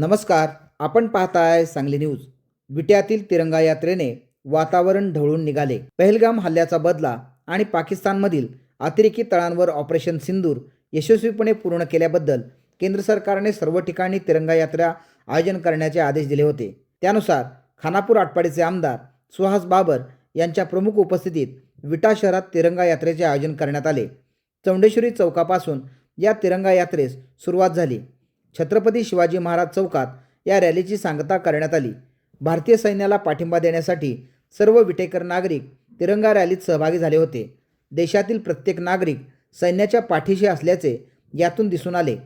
नमस्कार आपण पाहताय सांगली न्यूज. विट्यातील तिरंगा यात्रेने वातावरण ढवळून निघाले. पहलगाम हल्ल्याचा बदला आणि पाकिस्तानमधील अतिरेकी तळांवर ऑपरेशन सिंदूर यशस्वीपणे पूर्ण केल्याबद्दल केंद्र सरकारने सर्व ठिकाणी तिरंगा यात्रा आयोजन करण्याचे आदेश दिले होते. त्यानुसार खानापूर आटपाडीचे आमदार सुहास बाबर यांच्या प्रमुख उपस्थितीत विटा शहरात तिरंगा यात्रेचे आयोजन करण्यात आले. चौंडेश्वरी चौकापासून या तिरंगा यात्रेस सुरुवात झाली. छत्रपती शिवाजी महाराज चौकात या रॅलीची सांगता करण्यात आली. भारतीय सैन्याला पाठिंबा देण्यासाठी सर्व विटेकर नागरिक तिरंगा रॅलीत सहभागी झाले होते. देशातील प्रत्येक नागरिक सैन्याच्या पाठीशी असल्याचे यातून दिसून आले.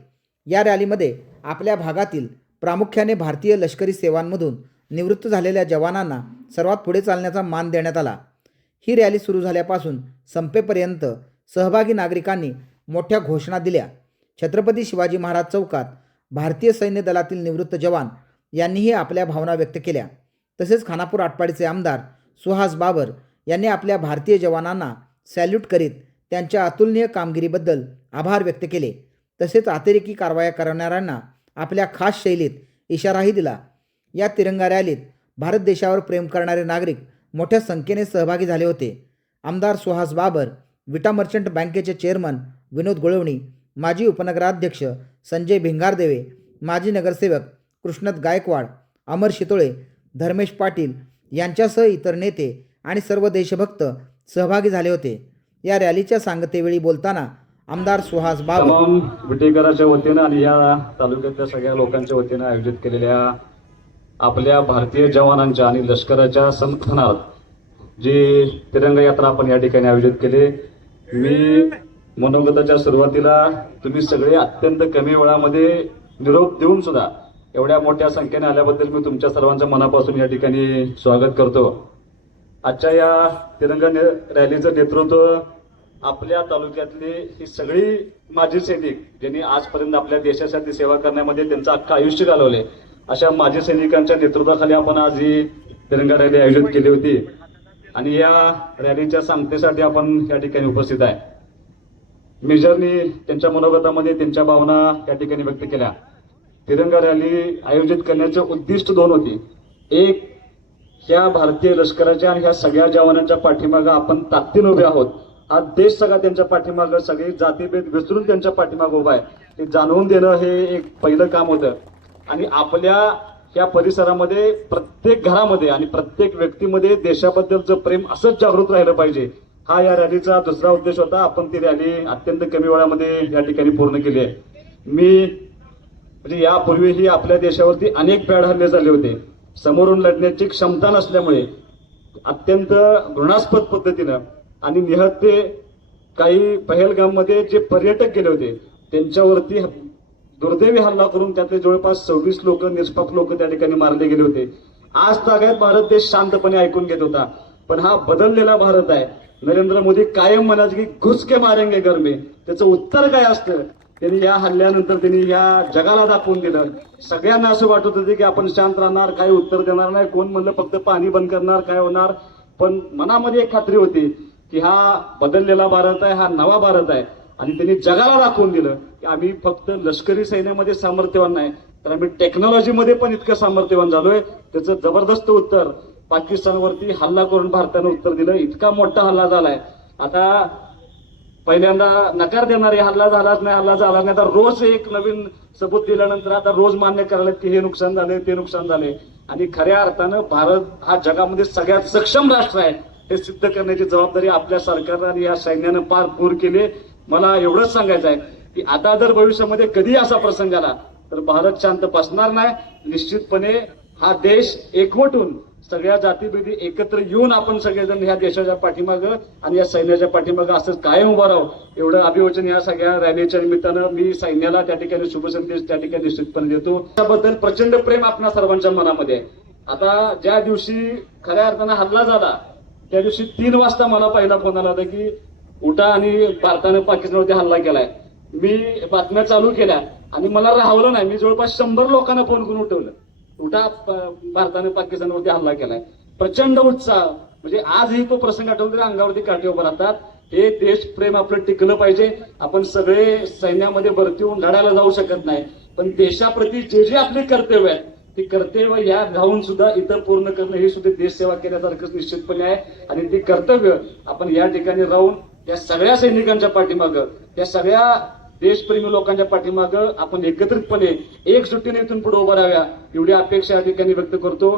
या रॅलीमध्ये आपल्या भागातील प्रामुख्याने भारतीय लष्करी सेवांमधून निवृत्त झालेल्या जवानांना सर्वात पुढे चालण्याचा मान देण्यात आला. ही रॅली सुरू झाल्यापासून संपेपर्यंत सहभागी नागरिकांनी मोठ्या घोषणा दिल्या. छत्रपती शिवाजी महाराज चौकात भारतीय सैन्य दलातील निवृत्त जवान यांनीही आपल्या भावना व्यक्त केल्या. तसेच खानापूर आटपाडीचे आमदार सुहास बाबर यांनी आपल्या भारतीय जवानांना सॅल्यूट करीत त्यांच्या अतुलनीय कामगिरीबद्दल आभार व्यक्त केले. तसेच अतिरेकी कारवाया करणाऱ्यांना आपल्या खास शैलीत इशाराही दिला. या तिरंगा रॅलीत भारत देशावर प्रेम करणारे नागरिक मोठ्या संख्येने सहभागी झाले होते. आमदार सुहास बाबर विटा मर्चंट बँकेचे चेअरमन विनोद गोळवणी माजी उपनगराध्यक्ष संजय भिंगारदेवे माजी नगरसेवक कृष्णत गायकवाड अमर शितोळे धर्मेश पाटील यांच्यासह इतर नेते आणि सर्व देशभक्त सहभागी झाले होते. या रॅलीच्या सांगतेवेळी बोलताना आमदार सुहास बाबर विटेकराच्या वतीनं आणि या तालुक्यातल्या सगळ्या लोकांच्या वतीनं आयोजित केलेल्या आपल्या भारतीय जवानांच्या आणि लष्कराच्या समर्थनार्थ जी तिरंगा यात्रा आपण या ठिकाणी आयोजित केली मी मनोगताच्या सुरुवातीला तुम्ही सगळे अत्यंत कमी वेळामध्ये निरोप देऊन सुद्धा एवढ्या मोठ्या संख्येने आल्याबद्दल मी तुमच्या सर्वांचं मनापासून या ठिकाणी स्वागत करतो. आजच्या या तिरंगा ने- रॅलीचं नेतृत्व आपल्या तालुक्यातले ही सगळी माजी सैनिक ज्यांनी आजपर्यंत आपल्या देशासाठी सेवा करण्यामध्ये त्यांचं अख्खं आयुष्य घालवले अशा माजी सैनिकांच्या नेतृत्वाखाली आपण आज ही तिरंगा रॅली आयोजित केली होती. आणि या रॅलीच्या सांगतेसाठी आपण या ठिकाणी उपस्थित आहे. मेजरनी त्यांच्या मनोगतामध्ये त्यांच्या भावना या ठिकाणी व्यक्त केल्या. तिरंगा रॅली आयोजित करण्याचे उद्दिष्ट दोन होती. एक ह्या भारतीय लष्कराच्या आणि ह्या सगळ्या जवानांच्या पाठीमागं आपण ताकदीन उभे आहोत. हा देश सगळा त्यांच्या पाठीमागं सगळे जातीभेद विसरून त्यांच्या पाठीमागं उभा आहे. ते जाणवून देणं हे एक पहिलं काम होतं. आणि आपल्या या परिसरामध्ये प्रत्येक घरामध्ये आणि प्रत्येक व्यक्तीमध्ये देशाबद्दलचं प्रेम असंच जागृत राहिलं पाहिजे हा या रॅलीचा दुसरा उद्देश होता. आपण ती रॅली अत्यंत कमी वेळामध्ये या ठिकाणी पूर्ण केली आहे. मी म्हणजे यापूर्वीही आपल्या देशावरती अनेक पॅड हल्ले झाले होते. समोरून लढण्याची क्षमता नसल्यामुळे अत्यंत घृणास्पद पद्धतीनं आणि निहत्ते काही पहलगाममध्ये जे पर्यटक गेले होते त्यांच्यावरती दुर्दैवी हल्ला करून त्यातले जवळपास सव्वीस लोक निष्पाप लोक त्या ठिकाणी मारले गेले होते. आज तागायत भारत देश शांतपणे ऐकून घेत होता. पण हा बदललेला भारत आहे. नरेंद्र मोदी कायम म्हणायचे की घुसके मारेंगे गरमे त्याचं उत्तर काय असतं? त्यांनी या हल्ल्यानंतर त्यांनी या जगाला दाखवून दिलं. सगळ्यांना असं वाटत होते की आपण शांत राहणार काय उत्तर देणार नाही. कोण म्हणलं फक्त पाणी बंद करणार काय होणार? पण मनामध्ये एक खात्री होती की हा बदललेला भारत आहे हा नवा भारत आहे. आणि त्यांनी जगाला दाखवून दिलं की आम्ही फक्त लष्करी सैन्यामध्ये सामर्थ्यवान नाही तर आम्ही टेक्नॉलॉजीमध्ये पण इतकं सामर्थ्यवान झालोय. त्याचं जबरदस्त उत्तर पाकिस्तानवरती हल्ला करून भारतानं उत्तर दिलं. इतका मोठा हल्ला झालाय. आता पहिल्यांदा नकार देणारे हल्ला झालाच नाही हल्ला झाला नाही. आता रोज एक नवीन सबूत दिल्यानंतर आता रोज मान्य करायला की हे नुकसान झाले ते नुकसान झाले आणि खऱ्या अर्थानं भारत हा जगामध्ये सगळ्यात सक्षम राष्ट्र आहे हे सिद्ध करण्याची जबाबदारी आपल्या सरकारनं आणि या सैन्यानं पार पूर केली. मला एवढंच सांगायचं आहे की आता जर भविष्यामध्ये कधी असा प्रसंग आला तर भारत शांत बसणार नाही. निश्चितपणे हा देश एकवटून सगळ्या जातीभेदी एकत्र येऊन आपण सगळेजण ह्या देशाच्या पाठीमागं आणि या सैन्याच्या पाठीमागं असंच कायम उभं राहू. एवढं अभिवचन या सगळ्या रॅलीच्या निमित्तानं मी सैन्याला त्या ठिकाणी शुभसंदेश त्या ठिकाणी निश्चितपणे देतो. त्याबद्दल प्रचंड प्रेम आपल्या सर्वांच्या मनामध्ये आहे. आता ज्या दिवशी खऱ्या अर्थानं हल्ला झाला त्या दिवशी तीन वाजता मला पहिला फोन आला होता की उठा आणि भारतानं पाकिस्तानवरती हल्ला केलाय. मी बातम्या चालू केल्या आणि मला राहवलं नाही. मी जवळपास शंभर लोकांना फोन करून उठवलं. उठा भारताने पाकिस्तानवरती हल्ला केलाय. प्रचंड उत्साह. म्हणजे आजही तो प्रसंग आठवला तरी अंगावरती काटे उभं राहतात. हे देशप्रेम आपलं टिकलं पाहिजे. आपण सगळे सैन्यामध्ये भरती होऊन लढायला जाऊ शकत नाही. पण देशाप्रती जे जे आपले कर्तव्य आहेत ती कर्तव्य या राहून सुद्धा इतर पूर्ण करणं हे सुद्धा देशसेवा केल्यासारखंच निश्चितपणे आहे. आणि ती कर्तव्य आपण या ठिकाणी राहून त्या सगळ्या सैनिकांच्या पाठीमागं त्या सगळ्या देशप्रेमी लोकांच्या पाठीमागं आपण एकत्रितपणे एकजुटीने इथून पुढे उभं राहाव्या एवढी अपेक्षा या ठिकाणी व्यक्त करतो.